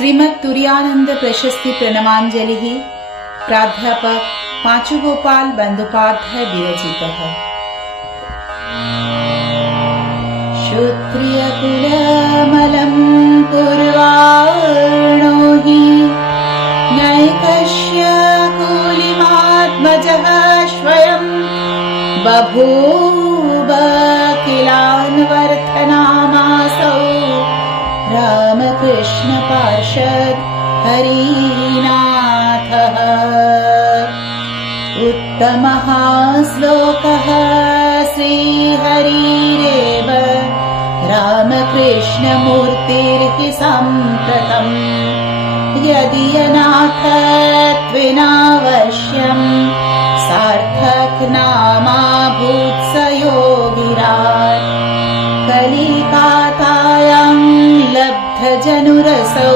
श्रीमद् तुर्यानंद प्रशस्ति प्रणमांजलिः प्राध्यापक पांचुगोपाल बंदोपाध्याय विरचितः। श्रोत्रियकुलमलं कुर्वाणो हि नैकस्य कुलिमात्मजः स्वयं बभूव किलान्वर्थनामासौ रामकृष्ण पार्षद हरिनाथः। उत्तमः श्लोकः श्रीहरिरेव रामकृष्णमूर्तिर्हि सम्प्रतम् यदि अनाथत्वेनावश्यम् सार्थक नामाभूत् स योगिराट्। कलिकातायां लब्धजनुरसौ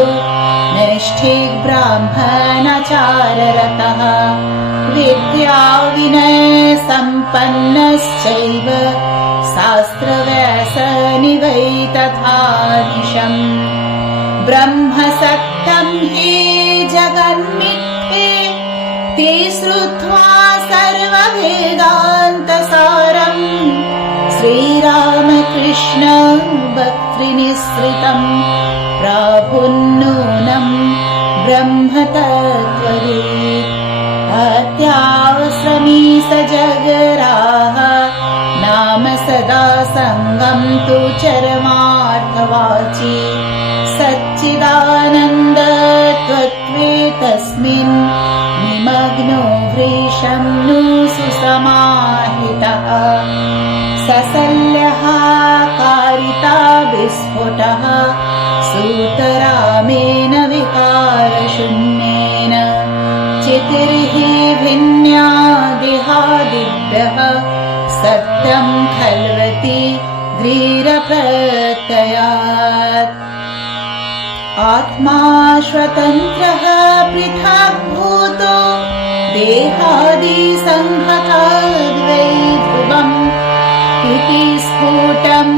नैष्ठिक ब्राह्मणाचाररतः विद्या विनय सम्पन्नश्चैव शास्त्रव्यासनिवै तथानिशम्। ब्रह्म सत्यं हि जगन्मिथ्ये ते श्रुत्वा सर्ववेदान्तसारम् श्रीरामकृष्ण भक्तिनिःसृतम् प्राहुन्नूनं ब्रह्मतत्त्ववित्। अत्याश्रमी सजगराः नाम सदा सङ्गं तु चरमार्थवाची सच्चिदानन्दत्वत्वे तस्मिन् निमग्नो वृषं नु सुसमाहितः। ससल्यः कारिता विस्फुटः सूतरामेण विकारशून्येन चितिर्हि भिन्नादिहादिभ्यः सत्यं खल्वति धीरप्रत्ययात्। आत्मा स्वतन्त्रः पृथग्भूतो देहादिसङ्घाताद्वै ध्रुवम् इति स्फुटं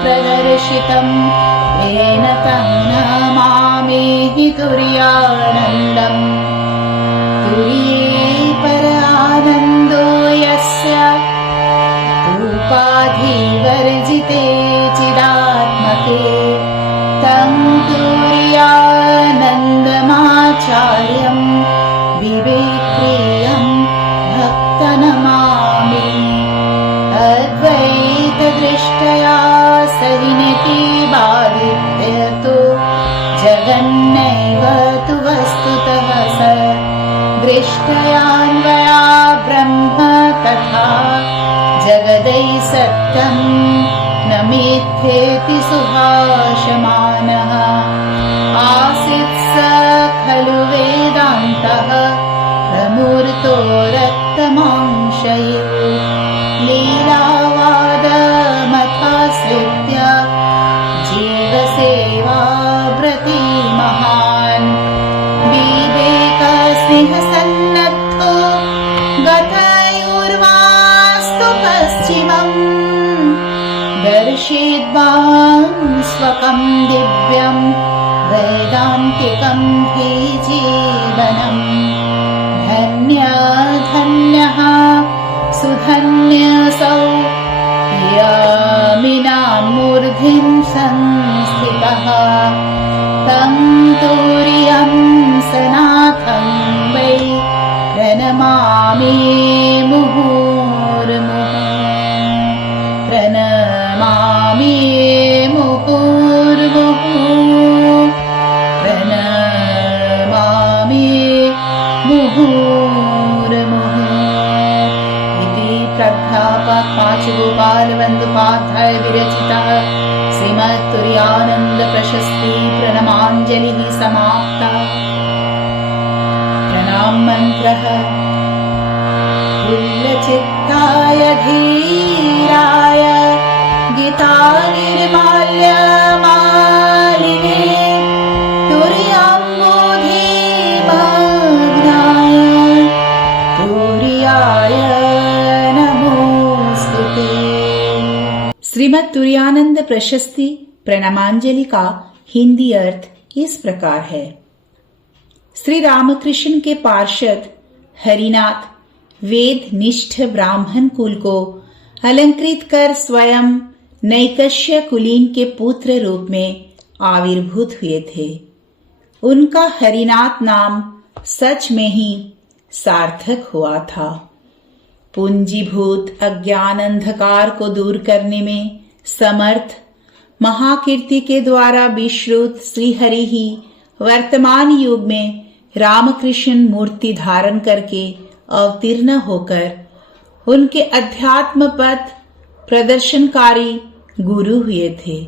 प्रदर्शितम् येन तं नमामि तुर्यानन्दम्। तुर्ये पर आनन्दो यस्य उपाधिवर्जिते चिदात्मके तं तुर्यानन्दमाचार्यं विवेक्रियं भक्तनमामि। अद्वैतदृष्ट्या सहिनिति बाधित्यतो जगन्नैव तु वस्तुतः स दृष्टयान्वया ब्रह्म तथा जगदै सत्यं न मिथ्येति सुभाषमानः। आसीत् स खलु वेदान्तः प्रमूर्तो रक्तमांशयुः लीलावादमथाश्रित्य जीवसेवाव्रती महान्। विवेकस्नेहसन्नद्धो गतयुर्वास्तु पश्चिमम् दर्शयित्वान् स्वकं दिव्यं वैदान्तिकं हि जीवनम्। धन्यः सुधन्यसौ यामिनां मूर्धिं संस्थितः तं तुर्यं सनाथं वै प्रणमामि मुहुर्मुहुः। प्रणमामि मुहुर्मुहुः। प्रणमामि मुहुर्मुहुः। इति प्राध्यापक पांचुगोपाल बंदोपाध्याय विरचितः श्रीमद् तुर्यानंद प्रशस्ति प्रणमांजलिः समाप्ता। प्रणाम मंत्रः। तुल्यचित्ताय धीराय गीतानिर्माल्यमालिने तुर्याम्बोधिमग्नाय तुर्याय नमोस्तुते। श्रीमद् तुर्यानंद प्रशस्ति प्रणमांजलि का हिंदी अर्थ इस प्रकार है। श्री रामकृष्ण के पार्षद हरिनाथ वेद निष्ठ ब्राह्मण कुल को अलंकृत कर स्वयं नैकश्य कुलीन के पुत्र रूप में आविर्भूत हुए थे। उनका हरिनाथ नाम सच में ही सार्थक हुआ था। पूंजीभूत अज्ञान अंधकार को दूर करने में समर्थ महाकीर्ति के द्वारा विश्रुत श्रीहरि ही वर्तमान युग में रामकृष्ण मूर्ति धारण करके अवतीर्ण होकर उनके अध्यात्म पथ प्रदर्शनकारी गुरु हुए थे।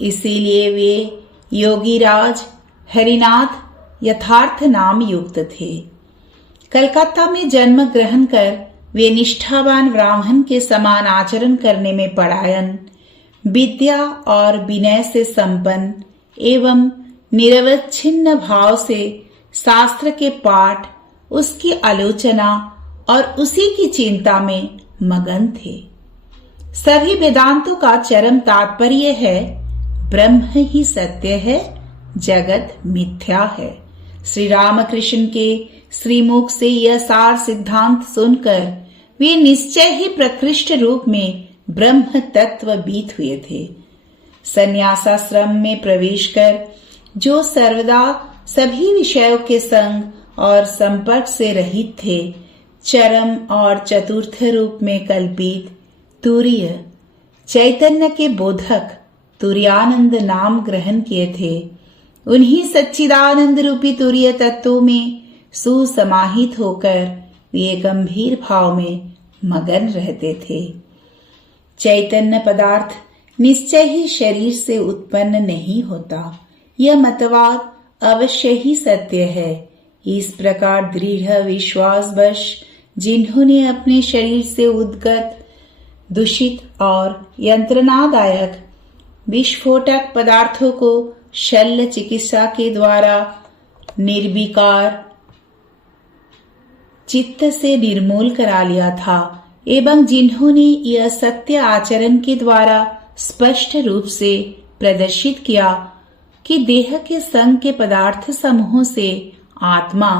इसीलिए वे योगीराज हरिनाथ यथार्थ नाम युक्त थे। कलकत्ता में जन्म ग्रहण कर वे निष्ठावान ब्राह्मण के समान आचरण करने में परायण, विद्या और विनय से संपन्न एवं निरवच्छिन्न भाव से शास्त्र के पाठ, उसकी आलोचना और उसी की चिंता में मगन थे। सभी वेदांतों का चरम तात्पर्य है ब्रह्म ही सत्य है, जगत मिथ्या है। श्री रामकृष्ण के श्रीमुख से यह सार सिद्धांत सुनकर वे निश्चय ही प्रकृष्ट रूप में ब्रह्म तत्वविद हुए थे। संन्यासाश्रम में प्रवेश कर जो सर्वदा सभी विषयों के संग और संपर्क से रहित थे, चरम और चतुर्थ रूप में कल्पित तुरीय चैतन्य के बोधक तुर्यानंद नाम ग्रहण किए थे। उन्हीं सच्चिदानंद रूपी तुरीय तत्वों में सुसमाहित होकर वे गंभीर भाव में मगन रहते थे। चैतन्य पदार्थ निश्चय ही शरीर से उत्पन्न नहीं होता, यह मतवाद अवश्य ही सत्य है। इस प्रकार दृढ़ विश्वासवश जिन्होंने अपने शरीर से उद्गत दूषित और यंत्रणादायक विस्फोटक पदार्थों को शल्य चिकित्सा के द्वारा निर्विकार चित्त से निर्मूल करा लिया था एवं जिन्होंने यह सत्य आचरण के द्वारा स्पष्ट रूप से प्रदर्शित किया कि देह के संग के पदार्थ समूहों से आत्मा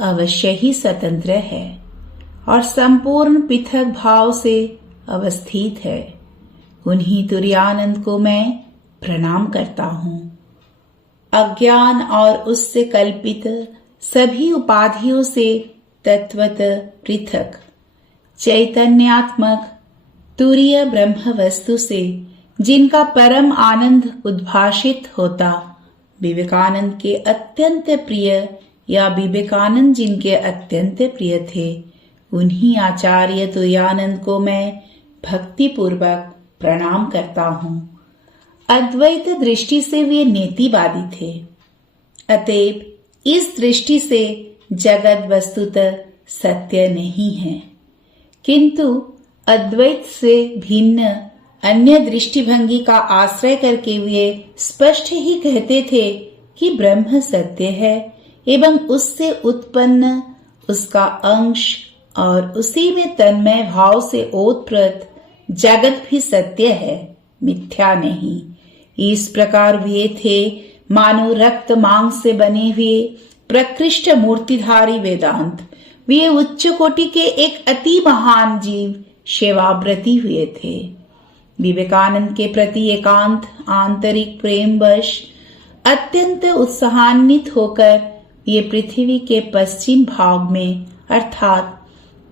अवश्य ही स्वतंत्र है और संपूर्ण पृथक भाव से अवस्थित है, उन्हीं तुर्यानंद को मैं प्रणाम करता हूँ। अज्ञान और उससे कल्पित सभी उपाधियों से तत्वत पृथक चैतन्यात्मक तुरीय ब्रह्म वस्तु से जिनका परम आनंद उद्भाषित होता, विवेकानंद के अत्यंत प्रिय या विवेकानंद जिनके अत्यंत प्रिय थे, उन्हीं आचार्य तुर्यानंद को मैं भक्ति पूर्वक प्रणाम करता हूँ। अद्वैत दृष्टि से वे नेतिवादी थे, अतएव इस दृष्टि से जगत वस्तुतः सत्य नहीं है, किंतु अद्वैत से भिन्न अन्य दृष्टिभंगी का आश्रय करके वे स्पष्ट ही कहते थे कि ब्रह्म सत्य है एवं उससे उत्पन्न उसका अंश और उसी में तन्मय भाव से ओतप्रोत जगत भी सत्य है, मिथ्या नहीं। इस प्रकार वे थे मानो रक्त मांग से बने हुए प्रकृष्ट मूर्तिधारी वेदांत। वे उच्च कोटि के एक अति महान जीव सेवाव्रती हुए थे। विवेकानंद के प्रति एकांत आंतरिक प्रेम वश अत्यंत उत्साहान्वित होकर ये पृथ्वी के पश्चिम भाग में अर्थात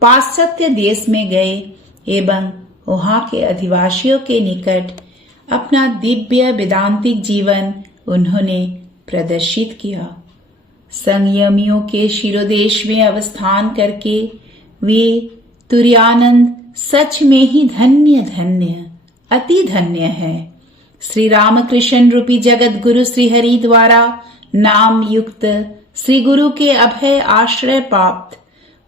पाश्चात्य देश में गए एवं वहां के अधिवासियों के निकट अपना दिव्य वेदांतिक जीवन उन्होंने प्रदर्शित किया। संयमियों के शिरोदेश में अवस्थान करके वे तुर्यानंद सच में ही धन्य धन्य अति धन्य है। श्री रामकृष्ण रूपी जगत गुरु श्री हरि द्वारा नाम युक्त श्री गुरु के अभय आश्रय प्राप्त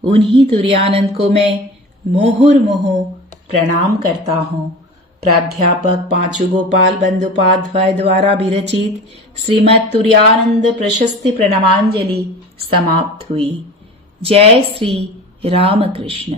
उन्हीं तुर्यानंद को मैं मुहुर्मुहु प्रणाम करता हूँ। प्राध्यापक पांचू गोपाल बंदोपाध्याय द्वारा विरचित श्रीमद तुर्यानंद प्रशस्ति प्रणमांजलि समाप्त हुई। जय श्री रामकृष्ण।